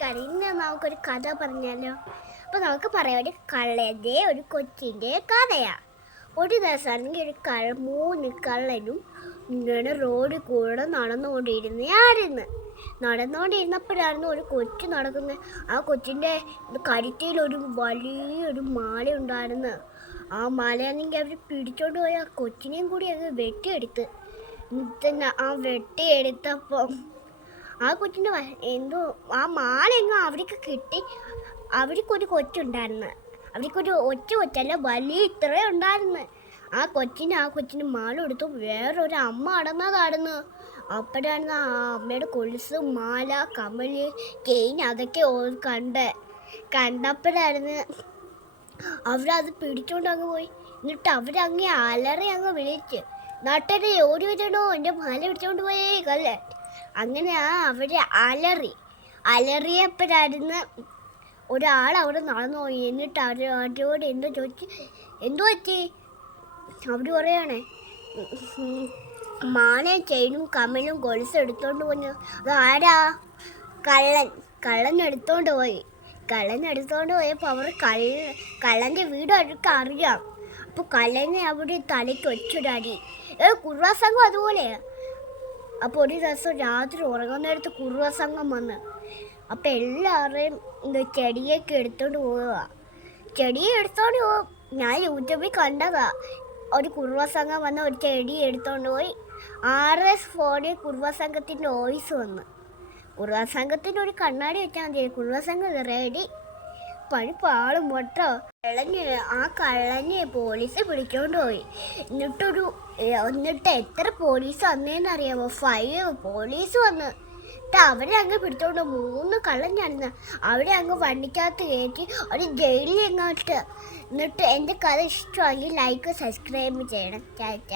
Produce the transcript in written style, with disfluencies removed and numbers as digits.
നമസ്കാരം. ഇന്ന് നമുക്കൊരു കഥ പറഞ്ഞാലോ? അപ്പോൾ നമുക്ക് പറയാം, ഒരു കള്ളൻ്റെ ഒരു കൊച്ചിൻ്റെ കഥയാണ്. ഒരു ദിവസമാണെങ്കിൽ മൂന്ന് കള്ളനും ഇങ്ങനെ റോഡിൽ കൂടെ നടന്നുകൊണ്ടിരുന്നപ്പോഴായിരുന്നു ഒരു കൊച്ചു നടക്കുന്നത്. ആ കൊച്ചിൻ്റെ കരുത്തിയിൽ ഒരു വലിയൊരു മാല ഉണ്ടായിരുന്നു. ആ മാലയാണെങ്കിൽ അവർ പിടിച്ചോണ്ട് പോയി ആ കൊച്ചിനെയും കൂടി അങ്ങ് വെട്ടിയെടുത്ത്. വെട്ടിയെടുത്തപ്പം ആ കൊച്ചിൻ്റെ എന്തോ ആ മാല എങ്ങോ അവിടേക്ക് കിട്ടി. അവർക്കൊരു കൊച്ചുണ്ടായിരുന്നു. അവർക്കൊരു കൊച്ചല്ല, വലിയ ഇത്രയും ഉണ്ടായിരുന്നു. ആ കൊച്ചിന് മാല കൊടുത്തു വേറൊരു അമ്മ അടന്നതായിരുന്നു. അപ്പോഴാണ് ആ അമ്മയുടെ കൊലുസ്, മാല, കമ്മല്, ചെയിൻ അതൊക്കെ കണ്ടപ്പോഴായിരുന്നു അവരത് പിടിച്ചോണ്ട് അങ്ങ് പോയി. എന്നിട്ട് അവരങ്ങ് അലറി അങ്ങ് വിളിച്ച്, നാട്ടുകാരെ ഓടി വരണോ, എൻ്റെ മാല പിടിച്ചോണ്ട് പോയേ കല്ലേ. അങ്ങനെ അവര് അലറിയപ്പോഴായിരുന്നു ഒരാൾ അവിടെ നടന്നു പോയി. എന്നിട്ട് അവരോട് എന്തോ ചോദിച്ച്, എന്തോ പറ്റി? അവർ പറയണേ, മാലയും ചെയിനും കമ്മലും കൊലുസും എടുത്തോണ്ട് പോയി. അത് ആരാ? കള്ളൻ എടുത്തോണ്ട് പോയി. പോയപ്പോൾ അവർ കള്ളൻ്റെ വീട് അവർക്ക് അറിയാം. അപ്പോൾ കള്ളനെ അവിടെ തലയ്ക്ക് ഒച്ചൊരടി. കുറുവാ സംഘം അതുപോലെയാണ്. അപ്പോൾ ഒരു ദിവസം രാത്രി ഉറങ്ങുന്ന നേരത്ത് കുറുവാ സംഘം വന്ന് അപ്പോൾ എല്ലാവരെയും ചെടിയൊക്കെ എടുത്തോണ്ട് പോവുക. ഞാൻ യൂട്യൂബിൽ കണ്ടതാ. ഒരു കുറുവാ സംഘം വന്ന് ഒരു ചെടി എടുത്തോണ്ട് പോയി. 6 ഫോണിൽ കുറുവാ സംഘത്തിൻ്റെ വോയിസ് വന്ന്. കുറുവാ സംഘത്തിൻ്റെ ഒരു കണ്ണാടി വെച്ചാൽ മതി, കുറുവാ സംഘം റെഡി. പണി പാളും മൊട്ടോ. കള്ളനെ പോലീസ് പിടിച്ചോണ്ട് പോയി. എന്നിട്ട് എത്ര പോലീസ് വന്നേന്നറിയാമോ? 5 പോലീസ് വന്ന്. അവരെ അങ്ങ് പിടിച്ചോണ്ട് 3 കള്ളൻ നടന്ന് അവിടെ അങ്ങ് വണ്ടിക്കകത്ത് കയറ്റി ഒരു ജയിലിൽ എങ്ങോട്ട്. എന്നിട്ട് എൻ്റെ കഥ ഇഷ്ടമാണെങ്കിൽ ലൈക്ക് സബ്സ്ക്രൈബ് ചെയ്യണം. ചാച്ച.